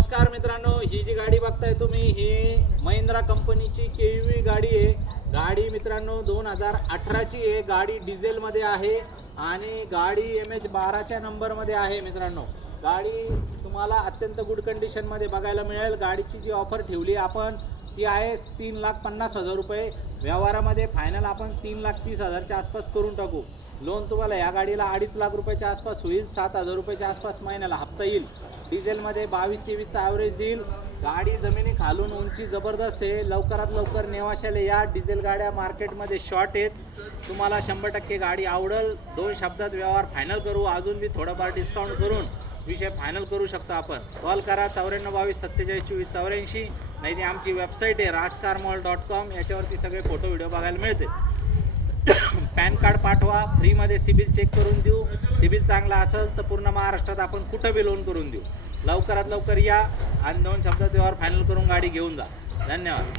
नमस्कार मित्रांनो, ही जी गाडी बघताय तुम्ही ही महिंद्रा कंपनीची KUV गाडी आहे। गाडी मित्रांनो 2018ची आहे। गाडी डिझेलमध्ये आहे आणि गाडी MH12च्या नंबरमध्ये आहे। मित्रांनो गाडी तुम्हाला अत्यंत गुड कंडिशनमध्ये बघायला मिळेल। गाडीची जी ऑफर ठेवली आपण ती आहे 3,50,000 रुपये। व्यवहारामध्ये फायनल आपण 3,30,000च्या आसपास करून टाकू। लोन तुम्हाला या गाडीला 2.5 लाख रुपयाच्या आसपास होईल। 7,000 रुपयाच्या आसपास महिन्याला हप्ता येईल। डिझेलमध्ये 22-23चा ॲव्हरेज देईल। गाडी जमिनी खालून उंची जबरदस्त आहे। लवकरात लवकर नेवाशाला या। डिझेल गाड्या मार्केटमध्ये शॉर्ट आहेत। तुम्हाला 100% गाडी आवडेल। 2 शब्दात व्यवहार फायनल करू। अजून बी थोडंफार डिस्काउंट करून विषय फायनल करू शकता आपण। कॉल करा 9422472484, नाही ती आमची वेबसाईट आहे rajkarmall.com। याच्यावरती सगळे फोटो व्हिडिओ बघायला मिळते। पॅन कार्ड पाठवा, फ्रीमध्ये सिबिल चेक करून देऊ। सिबिल चांगला असेल तर पूर्ण महाराष्ट्रात आपण कुठं बी लोन करून देऊ। लवकरात लवकर या आणि 2 शब्दात व्यवहार फायनल करून गाडी घेऊन जा। धन्यवाद।